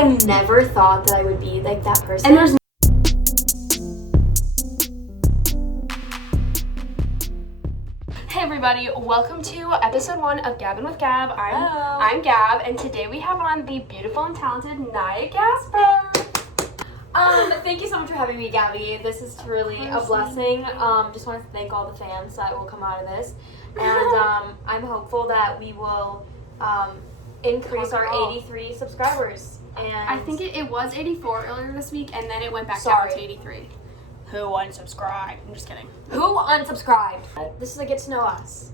I never thought that I would be like that person. And there's Hey everybody, welcome to episode 1 of Gabbin with Gab. I'm Gab, and today we have on the beautiful and talented Naya Gasper. Thank you so much for having me, Gabby. This is truly a blessing. Just want to thank all the fans that will come out of this. And I'm hopeful that we will increase our 83 subscribers. And I think it was 84 earlier this week, and then it went back down to 83. Who unsubscribed? I'm just kidding. Who unsubscribed? This is a get to know us.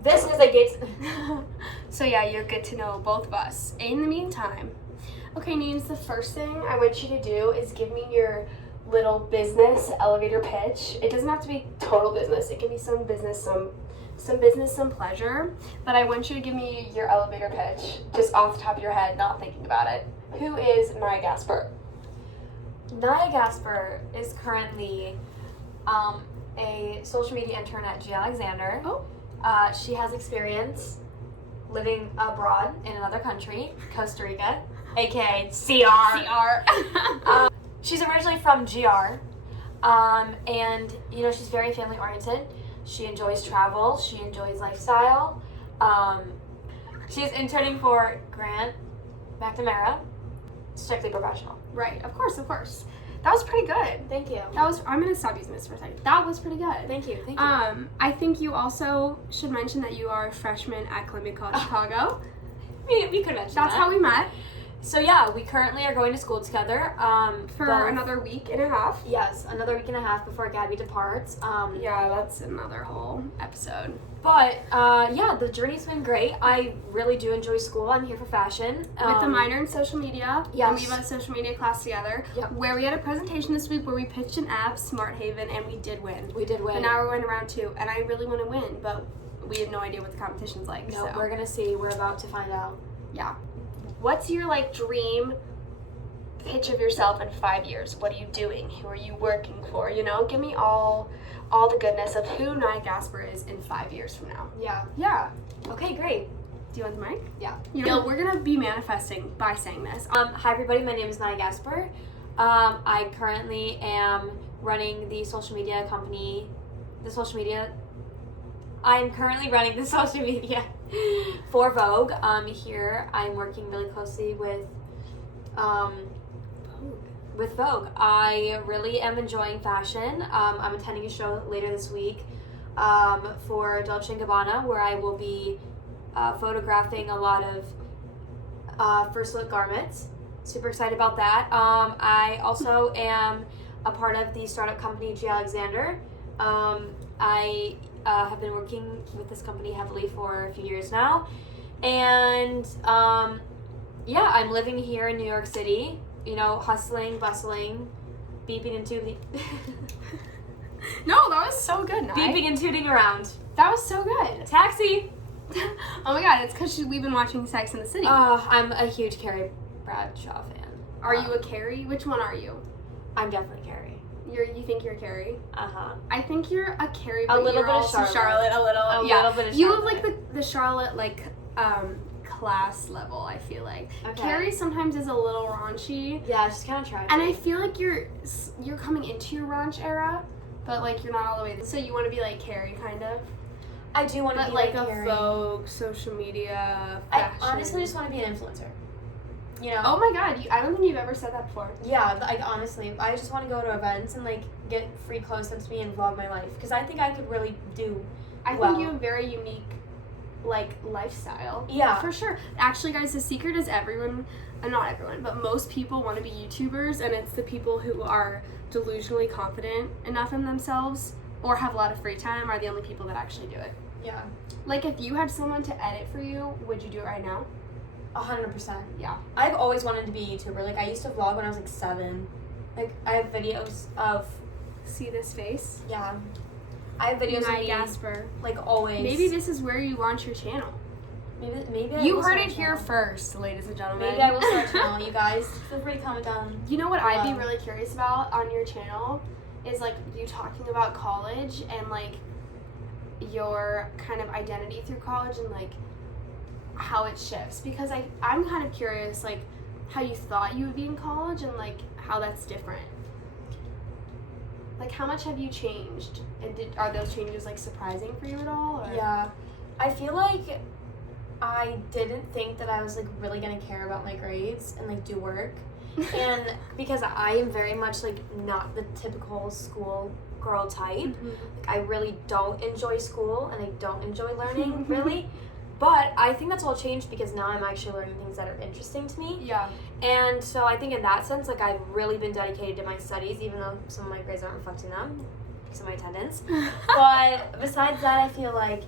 This is a get So yeah, you're good to know both of us. In the meantime, okay, Neens, the first thing I want you to do is give me your little business elevator pitch. It doesn't have to be total business. It can be some business, some business, some pleasure. But I want you to give me your elevator pitch, just off the top of your head, not thinking about it. Who is Naya Gasper? Naya Gasper is currently a social media intern at G. Alexander. Oh. She has experience living abroad in another country, Costa Rica, aka CR. She's originally from GR, and she's very family oriented. She enjoys travel. She enjoys lifestyle. She's interning for Grant McNamara, strictly professional. Right, of course. That was pretty good. Thank you. I'm gonna stop using this for a second. That was pretty good. Thank you. I think you also should mention that you are a freshman at Columbia College Chicago. We could mention That's that. how we met. So yeah, we currently are going to school together. For another week and a half. Yes, another week and a half before Gabby departs. Yeah, that's another whole episode. But yeah, the journey's been great. I really do enjoy school. I'm here for fashion. With a minor in social media. Yes. And we have a social media class together. Yep. Where we had a presentation this week where we pitched an app, Smart Haven, and we did win. We did win. But now we're going to round 2, and I really want to win, but we have no idea what the competition's like. No, so. we're gonna see. We're about to find out. Yeah. What's your dream pitch of yourself in 5 years? What are you doing? Who are you working for? Give me all the goodness of who Naya Gasper is in 5 years from now. Yeah. Yeah. Okay, great. Do you want the mic? Yeah. We're gonna be manifesting by saying this. Hi everybody, my name is Naya Gasper. I currently am running the social media company. I'm currently running the social media for Vogue. Here I'm working really closely with Vogue. I really am enjoying fashion. I'm attending a show later this week for Dolce & Gabbana, where I will be photographing a lot of first look garments. Super excited about that. I also am a part of the startup company G. Alexander. I have been working with this company heavily for a few years now. And yeah, I'm living here in New York City, hustling, bustling, beeping and tooting. No, that was so good, Naya. Beeping and tooting around. That was so good. Taxi! Oh my god, it's because we've been watching Sex and the City. I'm a huge Carrie Bradshaw fan. Are you a Carrie? Which one are you? I'm definitely Carrie. You think you're Carrie? Uh-huh. I think you're a Carrie, but A little you're bit of also Charlotte. A little little bit of You have Charlotte. the Charlotte class level, I feel like. Okay. Carrie sometimes is a little raunchy. Yeah, she's kind of tragic. And I feel like you're coming into your raunch era, but you're not all the way. So you want to be like Carrie, kind of. I do want to But be like like a Carrie. Vogue, social media, I fashion. honestly just want to be an influencer. Oh my god, I don't think you've ever said that before. Yeah, honestly, I just want to go to events and get free clothes sent to me and vlog my life, because I think I could really do I well. think you have a very unique lifestyle. Yeah. For sure. Actually, guys, the secret is not everyone, but most people want to be YouTubers, and it's the people who are delusionally confident enough in themselves or have a lot of free time are the only people that actually do it. Yeah. If you had someone to edit for you, would you do it right now? 100%. Yeah. I've always wanted to be a YouTuber. I used to vlog when I was 7. I have videos of... See this face? Yeah. I have videos Naya of me, Gasper. always. Maybe this is where you launch your channel. Maybe I You will heard start it a here channel. first, ladies and gentlemen. Maybe I will start a channel, you guys. Feel free to comment down. You know what I'd be below. really curious about on your channel is you talking about college and your kind of identity through college and how it shifts, because I'm kind of curious how you thought you would be in college and like how that's different? Like how much have you changed? And are those changes like surprising for you at all? Or? Yeah. I feel like I didn't think that I was like really gonna care about my grades and like do work. And because I am very much like not the typical school girl type. Mm-hmm. Like I really don't enjoy school and I don't enjoy learning really. But I think that's all changed because now I'm actually learning things that are interesting to me. Yeah. And so I think in that sense, like I've really been dedicated to my studies, even though some of my grades aren't reflecting them because of my attendance. But besides that, I feel like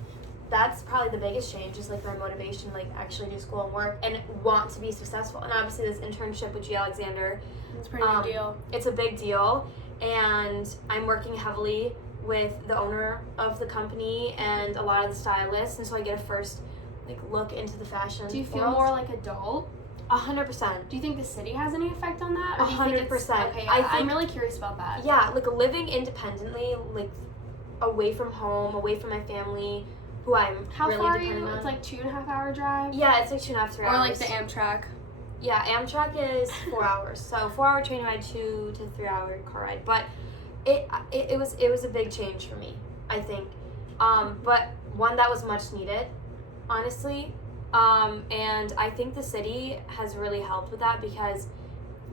that's probably the biggest change is like my motivation to like actually do school and work and want to be successful. And obviously this internship with G. Alexander, It's a pretty big deal. It's a big deal. And I'm working heavily with the owner of the company and a lot of the stylists. And so I get a first like look into the fashion. Do you feel world. more like adult? 100%. Do you think the city has any effect on that? Or do you think 100%. Okay, I I'm think- really curious about that. Yeah, like living independently, like away from home, away from my family, who I'm How really far are dependent you? on. It's like 2.5 hour drive? Yeah, it's like 2.5, 3 hours. Or like the Amtrak? Yeah, Amtrak is 4 hours. So 4 hour train ride, 2 to 3 hour car ride. But it was a big change for me, I think. But one that was much needed, honestly. And I think the city has really helped with that because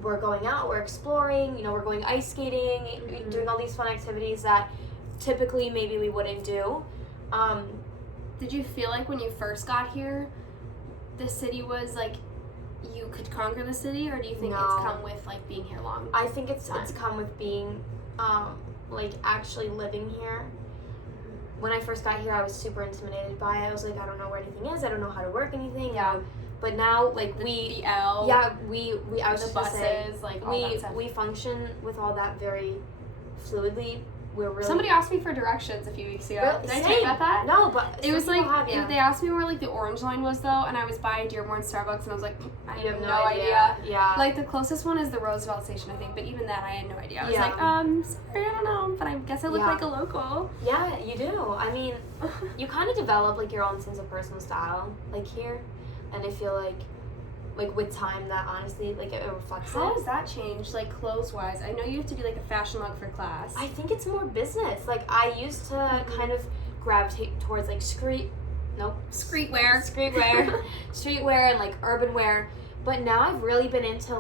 we're going out, we're exploring, you know, we're going ice skating, Mm-hmm. doing all these fun activities that typically maybe we wouldn't do. Did you feel like when you first got here, the city was like, you could conquer the city, or do you think No. it's come with like being here long? I think it's come with being like actually living here. When I first got here, I was super intimidated by it. I was like, I don't know where anything is. I don't know how to work anything. Yeah. But now, like The L, yeah, we I was the just gonna say, buses, like all that stuff. we function with all that very fluidly. We're really Somebody asked me for directions a few weeks ago. Really? Did I Same. tell you about that? No, but It was some like, people have, yeah. they asked me where like the orange line was though, and I was by Dearborn Starbucks, and I was like, I You have no idea. Yeah. Like the closest one is the Roosevelt station, I think, but even that I had no idea. I was Yeah. like, sorry, I don't know, but I guess I look Yeah. like a local. Yeah, you do. I mean, you kind of develop like your own sense of personal style, like here, and I feel like with time that honestly like it reflects How it. has that changed, like clothes wise? I know you have to be like a fashion mug for class. I think it's more business. Like I used to kind of gravitate towards like streetwear, streetwear and like urban wear, but now I've really been into,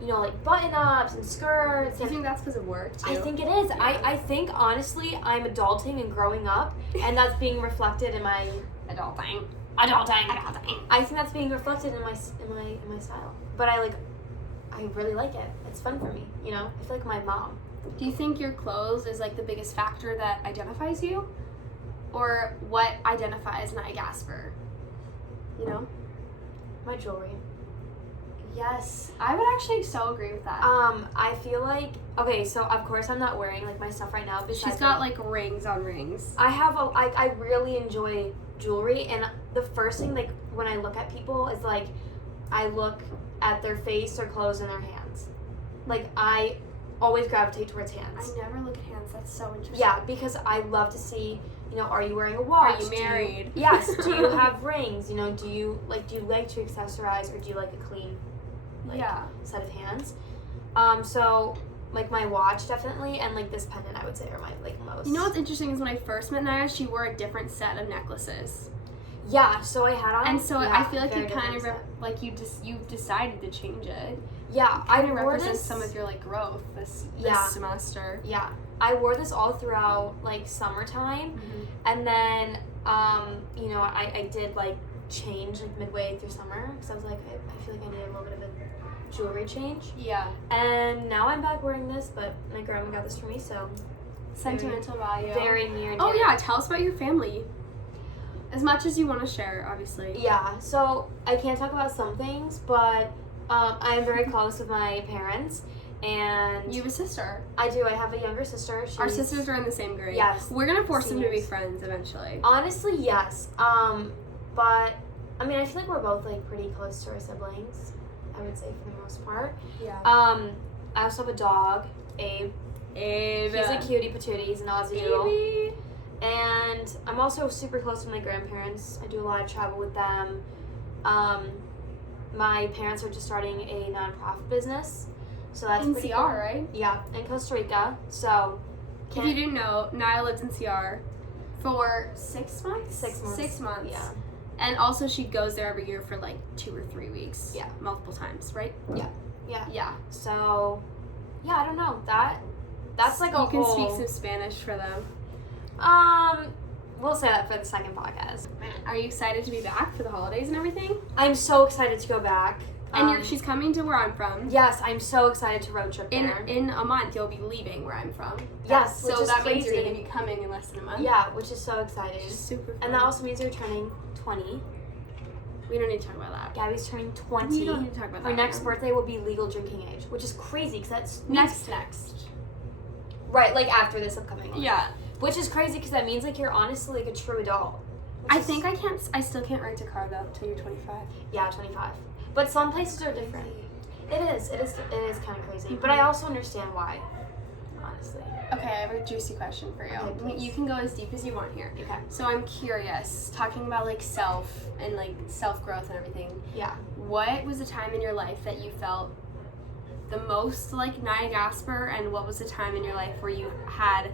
you know, like button ups and skirts. Do you And think that's because of work too? I think it is. Yeah. I think honestly I'm adulting and growing up, and that's being reflected in my Adulting. I think that's being reflected in my style. But I really like it. It's fun for me, you know? I feel like my mom. Do you think your clothes is like the biggest factor that identifies you? Or what identifies Naya Gasper? You know? My jewelry. Yes. I would actually so agree with that. I feel like, okay, so of course I'm not wearing like my stuff right now. She's got like rings on rings. I really enjoy jewelry, and the first thing like when I look at people is like I look at their face, their clothes, and their hands. Like I always gravitate towards hands. I never look at hands. That's so interesting. Yeah, because I love to see, you know, are you wearing a watch? Are you married? Yes. Do you have rings? You know, do you like to accessorize, or do you like a clean Yeah. set of hands? So like my watch definitely, and like this pendant I would say are my like most. You know what's interesting is when I first met Naya, she wore a different set of necklaces. Yeah, so I had on. And so I feel like very you kind of different set. like you've decided to change it. Yeah, I I kind of wore represents this. some of your like growth this Yeah. semester. Yeah, I wore this all throughout like summertime, and then you know I did like change like midway through summer because I was like I feel like I need a little bit of a jewelry change, Yeah. and now I'm back wearing this, but my grandma got this for me, so Sentimental value. very near and Oh dear. yeah, tell us about your family. As much as you want to share, obviously. Yeah, so I can't talk about some things, but I am very close with my parents, and You have a sister. I do. I have a younger sister. Our She's- sisters are in the same grade. Yes. We're gonna force them to be Seniors. friends eventually. Honestly, yes. But I mean, I feel like we're both like pretty close to our siblings. I would say for the most part. Yeah. I also have a dog, Abe. Abe. He's a cutie patootie. He's an Aussie Doodle. Baby. And I'm also super close with my grandparents. I do a lot of travel with them. my parents are just starting a nonprofit business, so that's in pretty CR, cool. right? Yeah, in Costa Rica. So, If you didn't know, Naya lives in CR for 6 months? 6 months. 6 months. Yeah. And also she goes there every year for like 2 or 3 weeks. Yeah. Multiple times, right? Yeah. Yeah. So, yeah, I don't know. That's like a You can whole... speak some Spanish for them. We'll say that for the second podcast. Are you excited to be back for the holidays and everything? I'm so excited to go back. And she's coming to where I'm from. Yes, I'm so excited to road trip there. In a month, you'll be leaving where I'm from. Yes, which so is that crazy. means you're going to be coming in less than a month. Yeah, which is so exciting. Which is super fun. And that also means you're turning 20. We don't need to talk about that. Gabby's turning 20. We don't need to talk about that. Her next now. birthday will be legal drinking age, which is crazy because that's Next. right, like after this upcoming one. Yeah. Which is crazy because that means like you're honestly like a true adult. I still can't rent a car though till you're 25. Yeah, 25. But some places are different. It is kind of crazy. But I also understand why, honestly. Okay, I have a juicy question for you. Okay, please. You can go as deep as you want here. Okay. So I'm curious, talking about like self and like self-growth and everything. Yeah. What was the time in your life that you felt the most like Naya Gasper, and what was the time in your life where you had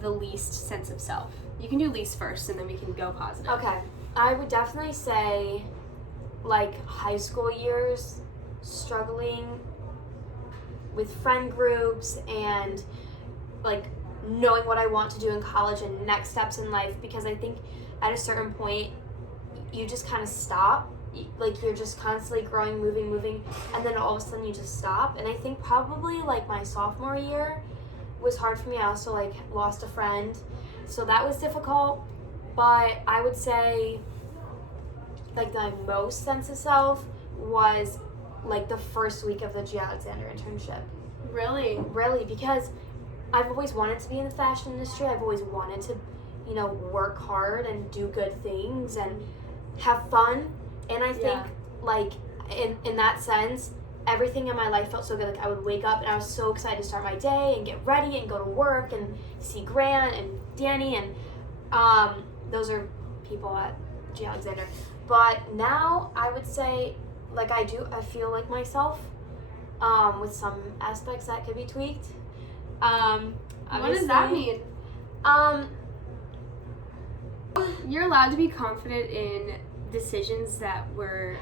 the least sense of self? You can do least first and then we can go positive. Okay. I would definitely say like high school years, struggling with friend groups and like knowing what I want to do in college and next steps in life, because I think at a certain point you just kind of stop. Like you're just constantly growing, moving, and then all of a sudden you just stop. And I think probably like my sophomore year was hard for me. I also like lost a friend, so that was difficult. But I would say like the most sense of self was like the first week of the G. Alexander internship. Really, because I've always wanted to be in the fashion industry. I've always wanted to, you know, work hard and do good things and have fun. And I think like in that sense, everything in my life felt so good. Like I would wake up and I was so excited to start my day and get ready and go to work and see Grant and Danny and those are people at G. Alexander. But now I would say like I feel like myself with some aspects that could be tweaked. What does that mean? You're allowed to be confident in decisions that were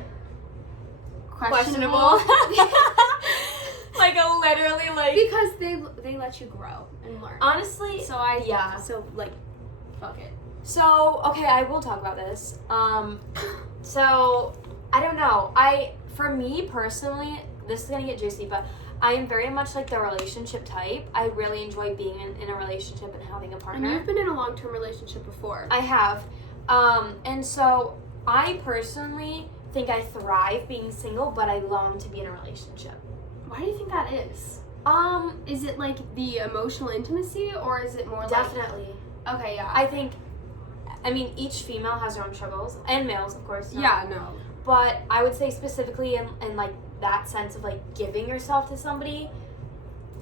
questionable. Like literally like because they let you grow and learn. Honestly, So like fuck it. So okay, I will talk about this. So I don't know. For me personally, this is gonna get juicy, but I am very much like the relationship type. I really enjoy being in a relationship and having a partner. And you've been in a long-term relationship before. I have. And so I personally think I thrive being single, but I long to be in a relationship. Why do you think that is? Is it like the emotional intimacy, or is it more Definitely. like... Okay, yeah. I mean, each female has their own struggles, and males, of course. Yeah, no. But I would say specifically in like that sense of like giving yourself to somebody,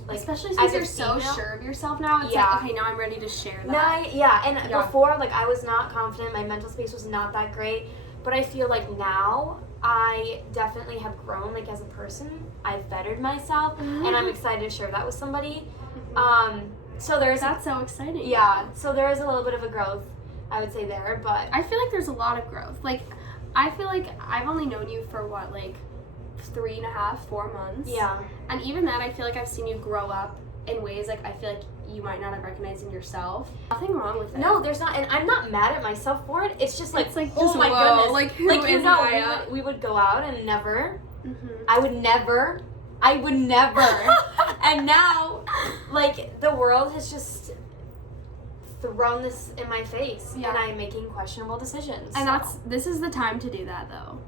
like especially since as a you're so female, sure of yourself now. It's Yeah. like, okay, now I'm ready to share that. And before, like I was not confident. My mental space was not that great. But I feel like now I definitely have grown like as a person. I've bettered myself, and I'm excited to share that with somebody. So there's That's so exciting. Yeah. So there is a little bit of a growth, I would say there, but I feel like there's a lot of growth. Like, I feel like I've only known you for what, like 3.5, 4 months. yeah. And even that, I feel like I've seen you grow up in ways like I feel like you might not have recognized in yourself. Nothing wrong with it. No, there's not, and I'm not mad at myself for it. It's just like, It's like, oh just, my whoa, goodness, like, who like you is know, Naya? we would go out and never. Mm-hmm. I would never. And now, like the world has just thrown this in my face, Yeah. and I'm making questionable decisions. And so. this is the time to do that though.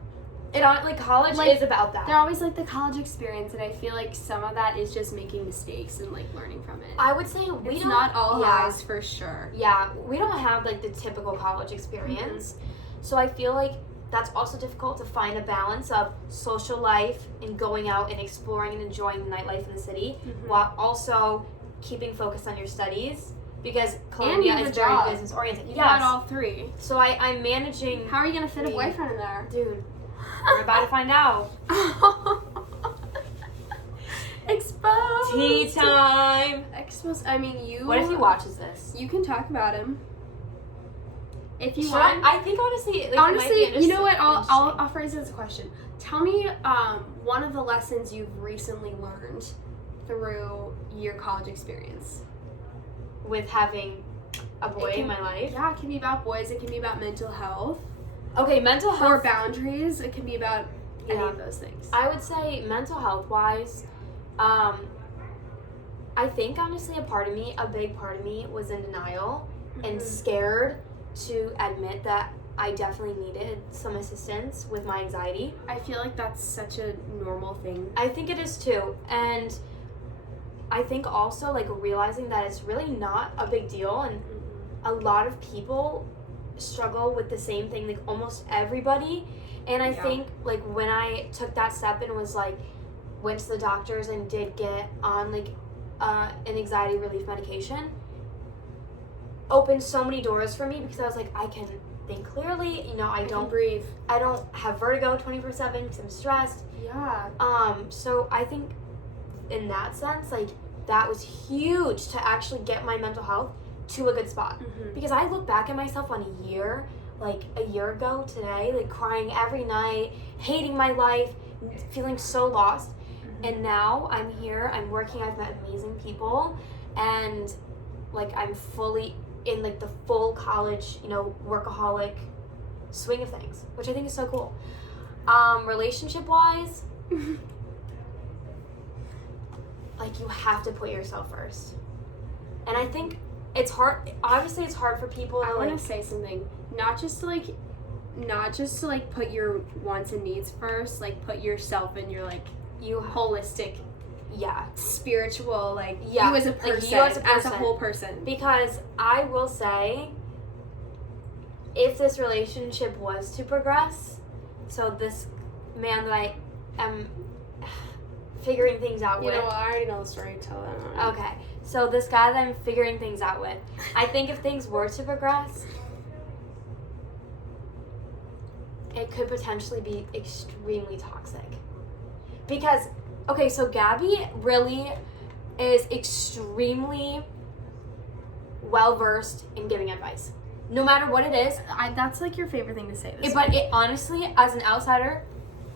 Like college Like, is about that. They're always like the college experience, and I feel like some of that is just making mistakes and like learning from it. I would say It's not all yeah. highs for sure. Yeah, we don't have like the typical college experience. So I feel like that's also difficult to find a balance of social life and going out and exploring and enjoying the nightlife in the city while also keeping focus on your studies, because Columbia have is a very job. business oriented. You got all three. So I'm managing. How are you gonna fit a Me. boyfriend in there? Dude, We're about to find out. Exposed. Tea time. Exposed. I mean, you. What if he watches this? You can talk about him. If you Should want. I think honestly, like, it might be Honestly, you know what? interesting. I'll phrase it as a question. Tell me one of the lessons you've recently learned through your college experience. With having a boy It can- in my life. Yeah, it can be about boys. It can be about mental health Okay, mental or health. boundaries. It can be about any Yeah. of those things. I would say mental health wise, I think honestly a big part of me was in denial and scared to admit that I definitely needed some assistance with my anxiety. I feel like that's such a normal thing. I think it is too. And I think also like realizing that it's really not a big deal, and a lot of people struggle with the same thing, like almost everybody. And I think like when I took that step and was like went to the doctors and did get on like an anxiety relief medication, opened so many doors for me, because I was like, I can think clearly, you know, I don't breathe. I don't have vertigo 24/7 because I'm stressed. Yeah. So I think in that sense, like that was huge to actually get my mental health to a good spot. Because I look back at myself on a year ago today, like crying every night, hating my life, feeling so lost. And now I'm here, I'm working, I've met amazing people, and like I'm fully in like the full college, you know, workaholic swing of things, which I think is so cool. Relationship wise, like you have to put yourself first. And I think it's hard, obviously it's hard for people to I want to say something. Not just to like put your wants and needs first, like put yourself in your like you holistic, spiritual, like you as a person, as a whole person. Because I will say, if this relationship was to progress, so this man that I am figuring things out with. You know what? I already know the story. Tell them. Okay, so this guy that I'm figuring things out with, I think if things were to progress, it could potentially be extremely toxic. Because, okay, so Gabby really is extremely well-versed in giving advice. No matter what it is. That's like your favorite thing to say. But it honestly, as an outsider,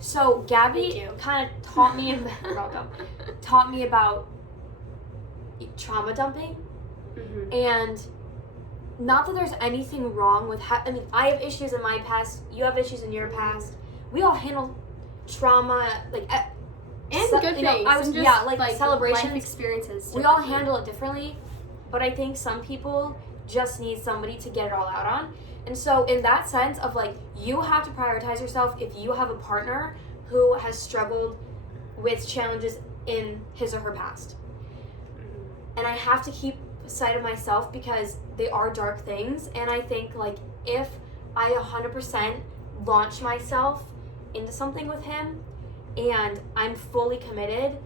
so Gabby kind of taught me, taught me about trauma dumping. And not that there's anything wrong with, I mean, I have issues in my past, you have issues in your past. We all handle trauma, like, and good things. And just, like celebrations. Life experiences. We all handle it differently. But I think some people just need somebody to get it all out on. And so in that sense of like, you have to prioritize yourself if you have a partner who has struggled with challenges in his or her past. And I have to keep sight of myself because they are dark things. And I think like if I 100% launch myself into something with him and I'm fully committed,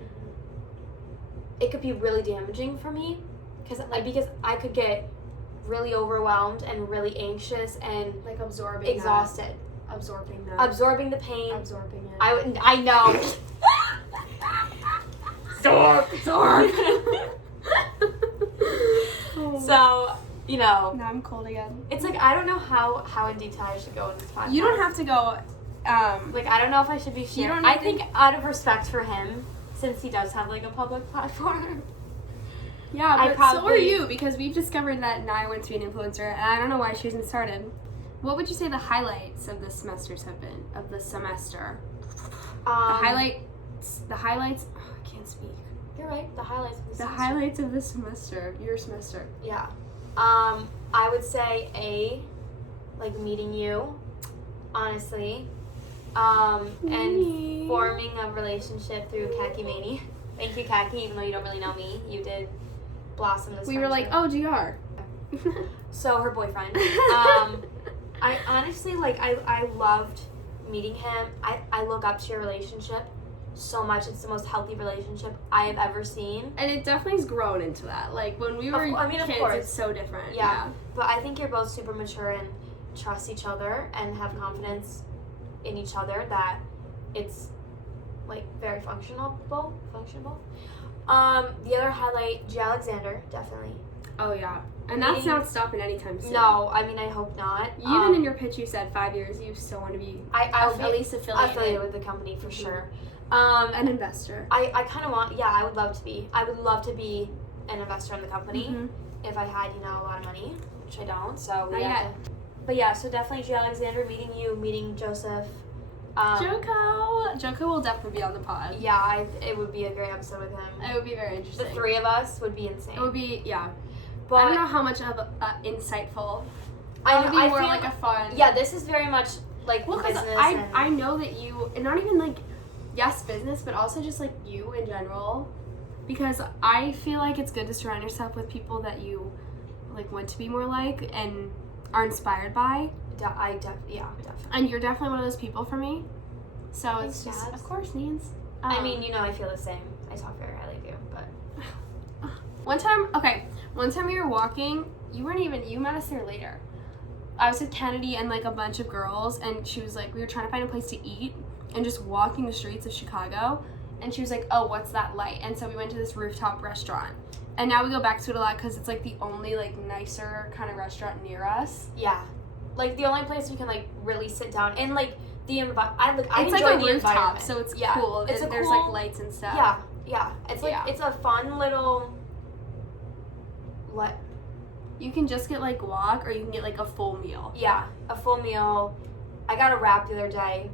it could be really damaging for me because I could get really overwhelmed and really anxious and like exhausted. Absorbing Absorbing the pain. Absorbing it. I know. Absorb. So, you know. Now I'm cold again. It's like I don't know how in detail I should go in this podcast. You don't have to go. Like I don't know if I should be sharing. I think out of respect for him, since he does have like a public platform. Yeah, but so are you, because we've discovered that Naya wants to be an influencer, and I don't know why she hasn't started. What would you say the highlights of the semesters have been? Of the semester? The highlights. Oh, I can't speak. You're right. The highlights of the semester. Highlights of the semester. Your semester. Yeah. I would say like meeting you, honestly, and forming a relationship through Khaki Mania. Thank you, Khaki. Even though you don't really know me, you did blossom this. We were like, oh, GR. So her boyfriend. I honestly I loved meeting him. I look up to your relationship so much. It's the most healthy relationship I have ever seen. And it definitely has grown into that. Like when we were kids, of course. it's so different. Yeah. But I think you're both super mature and trust each other and have confidence in each other that it's like very functional. The other highlight, J. Alexander, definitely. Oh yeah, and that's not stopping anytime soon. No, I mean I hope not. Even in your pitch, you said 5 years. You still want to be I'll at least affiliated with the company for sure. An investor. I kind of want. Yeah, I would love to be. I would love to be an investor in the company if I had a lot of money, which I don't. So not yet. But yeah, so definitely J. Alexander, meeting you, meeting Joseph. Joko will definitely be on the pod. Yeah, it would be a great episode with him. It would be very interesting. The three of us would be insane. It would be, yeah. But I don't know how much of insightful. I would be more like a fun. Yeah, this is very much like business. I know that you, and not even like, yes, business, but also just like you in general. Because I feel like it's good to surround yourself with people that you like want to be more like and are inspired by. Definitely. And you're definitely one of those people for me. So Thanks, it's just, Dad. of course, Neens. I mean, I feel the same. I talk very highly of you, but one time we were walking, you met us there later. I was with Kennedy and like a bunch of girls, and she was like, we were trying to find a place to eat and just walking the streets of Chicago, and she was like, oh, what's that light? And so we went to this rooftop restaurant. And now we go back to it a lot because it's like the only like nicer kind of restaurant near us. Yeah, like the only place you can like really sit down and like the It's enjoy like a the rooftop, so it's cool. It's there's cool, like lights and stuff. Yeah. It's like it's a fun little. What? You can just get like guac, or you can get like a full meal. Yeah, a full meal. I got a wrap the other day.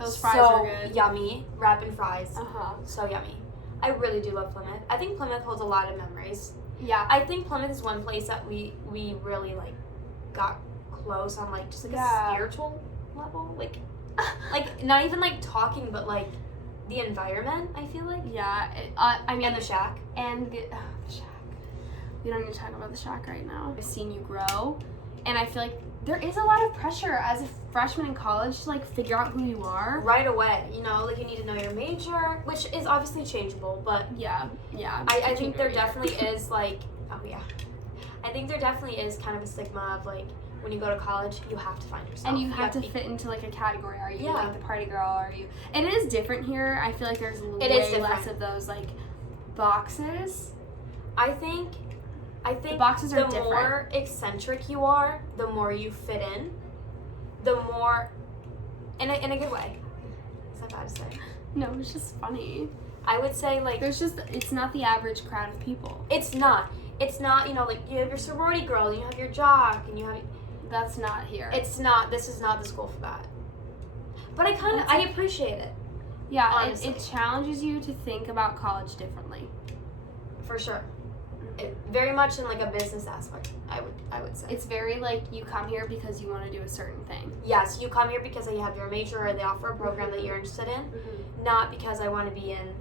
Those fries are good. Yummy. Wrap and fries. So yummy. I really do love Plymouth. I think Plymouth holds a lot of memories. Yeah. I think Plymouth is one place that we really like got close on like just like a spiritual level. Like not even like talking, but like the environment, I feel like. Yeah. I mean, and the shack. And the shack. We don't need to talk about the shack right now. I've seen you grow, and I feel like there is a lot of pressure as a freshman in college to like figure out who you are right away. Like you need to know your major, which is obviously changeable, but yeah. I think there definitely is like I think there definitely is kind of a stigma of like when you go to college, you have to find yourself. And you have to fit into like a category. Are you like the party girl? Are you? And it is different here. I feel like there's way less of those like boxes. I think the boxes are different. The more eccentric you are, the more you fit in. The more, in a good way. Is that bad to say? No, it's just funny. I would say like it's not the average crowd of people. It's not. Like you have your sorority girl, and you have your jock, and you have. That's not here. It's not. This is not the school for that. But I appreciate it. Yeah, it challenges you to think about college differently. For sure. Very much in like a business aspect, I would say. It's very like you come here because you want to do a certain thing. Yes, you come here because you have your major or they offer a program that you're interested in, not because I want to be in.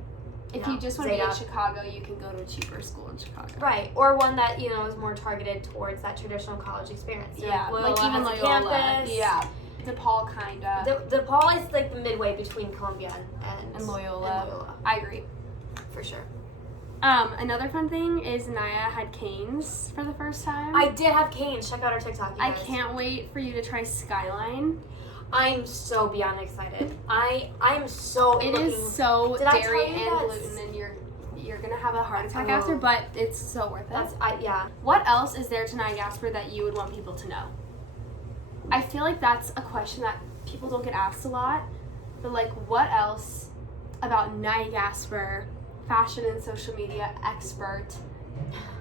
If you just want to be in Chicago, you can go to a cheaper school in Chicago. Right, or one that is more targeted towards that traditional college experience. Yeah, like even Loyola. Campus. Yeah. DePaul kinda. DePaul is like the midway between Columbia and Loyola. I agree, for sure. Another fun thing is Naya had canes for the first time. I did have canes. Check out our TikTok, you guys. I can't wait for you to try Skyline. I'm so beyond excited. I'm so. It is so dairy and gluten, and you're gonna have a heart attack after, but it's so worth it. Yeah. What else is there to Naya Gasper that you would want people to know? I feel like that's a question that people don't get asked a lot, but like, what else about Naya Gasper, fashion and social media expert,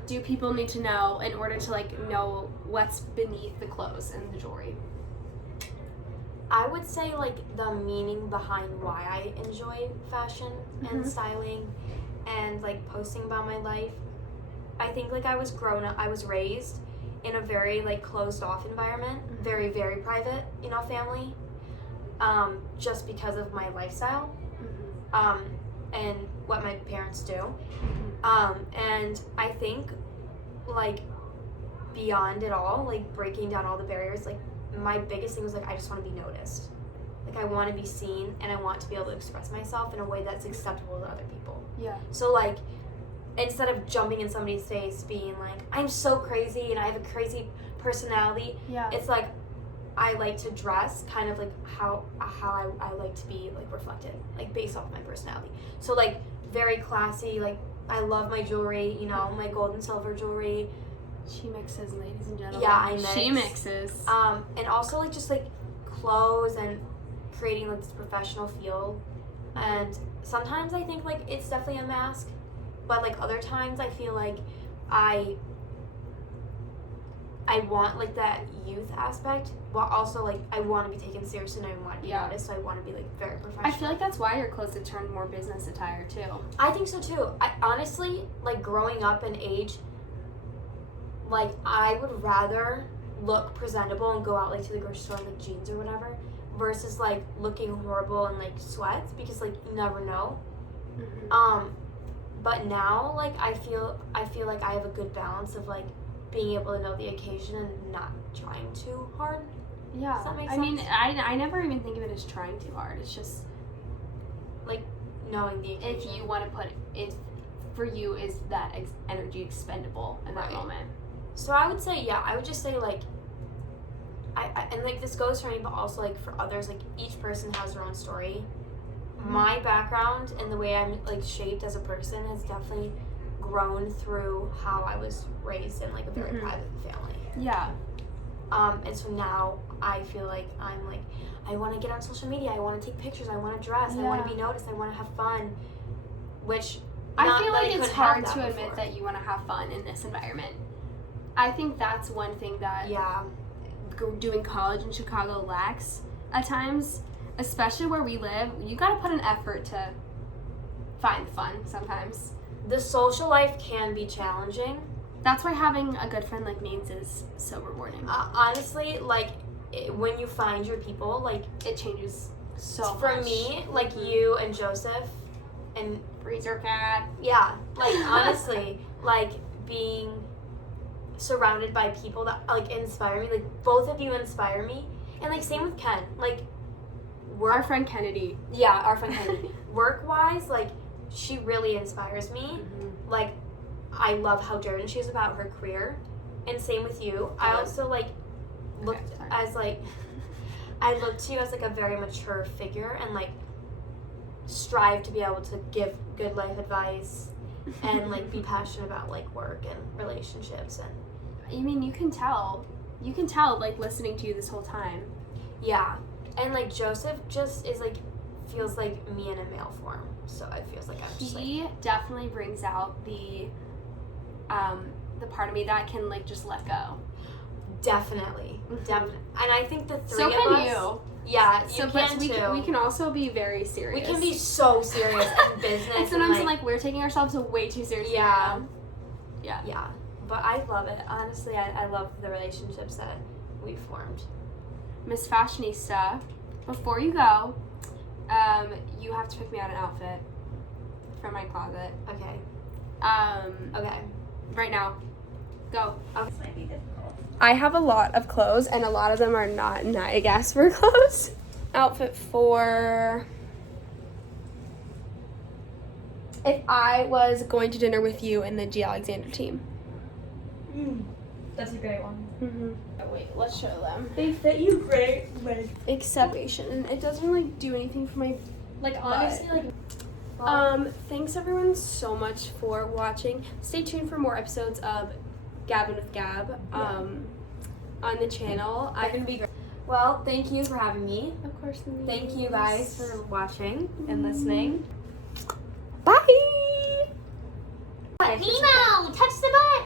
do people need to know in order to like know what's beneath the clothes and the jewelry? I would say like the meaning behind why I enjoy fashion and styling and like posting about my life. I think like I was raised in a very like closed off environment, very, very private, family, just because of my lifestyle, and what my parents do. And I think like beyond it all, like breaking down all the barriers, like my biggest thing was like I just want to be noticed. Like I want to be seen and I want to be able to express myself in a way that's acceptable to other people. Yeah. So like instead of jumping in somebody's face being like, I'm so crazy and I have a crazy personality, it's like I like to dress kind of like how I like to be like reflected, like based off my personality. So like very classy, like I love my jewelry, you know, my gold and silver jewelry. She mixes, ladies and gentlemen. Yeah, I mix. She mixes. And also like just like clothes and creating like this professional feel. And sometimes I think like it's definitely a mask, but like other times I feel like I want like that youth aspect, but also like I want to be taken seriously and I want to be noticed, so I want to be like very professional. I feel like that's why your clothes have turned more business attire too. I think so too. I honestly, like growing up in age, like I would rather look presentable and go out like to the grocery store in like jeans or whatever versus like looking horrible in like sweats, because like you never know. Mm-hmm. But now like I feel like I have a good balance of like being able to know the occasion and not trying too hard. Yeah. Does that make I sense? mean, I never even think of it as trying too hard. It's just like knowing the occasion. if you want to put it, for you, is that energy expendable in that Right. moment. So I would say, yeah, I would just say like I and like this goes for me, but also like for others, like each person has their own story. Mm-hmm. My background and the way I'm like shaped as a person has definitely grown through how I was raised in like a very Mm-hmm. private family. Yeah. And so now I feel like I'm like, I want to get on social media, I want to take pictures, I want to dress, I want to be noticed, I want to have fun, which I not feel that like I it's couldn't have hard that to admit before. that you want to have fun in this environment. I think that's one thing that Yeah. doing college in Chicago lacks at times, especially where we live. You got to put an effort to find fun sometimes. The social life can be challenging. That's why having a good friend like Names is so rewarding. Honestly, like when you find your people, like It changes so for much. me, like Mhm. you and Joseph, and Freezer cat. yeah, like honestly, like being surrounded by people that like inspire me. Like both of you inspire me, and like same with Ken. Like Our friend Kennedy. yeah, our friend Kennedy. Work wise, like she really inspires me. Like I love how driven she is about her career, and same with you. I also like looked sorry. as like I look to you as like a very mature figure and like strive to be able to give good life advice and like be passionate about like work and relationships. And I mean, you can tell like listening to you this whole time. yeah, and like Joseph just is like feels like me in a male form, so it feels like I'm just like He definitely brings out the part of me that can like just let go. definitely, Mhm. definitely. And I think the three So of can us, you. yeah, you So, can but too. we can also be very serious. We can be so serious in business. And sometimes and, like we're taking ourselves way too seriously. Yeah. Right now. yeah, but I love it. Honestly, I love the relationships that we formed. Miss Fashionista, before you go, you have to pick me out an outfit from my closet. Okay. Okay. Right now. Go. This might be difficult. I have a lot of clothes, and a lot of them are not Naya Gasper clothes. Outfit for if I was going to dinner with you and the G. Alexander team. That's a great one. Mm-hmm. Oh, wait, let's show them. They fit you great. Except and it doesn't really do anything for my Like honestly, like. thanks everyone so much for watching. Stay tuned for more episodes of Gabbin with Gab on the channel. I'm gonna be great. Well, thank you for having me. Of course. Thank you guys for watching and listening. Bye. Nina!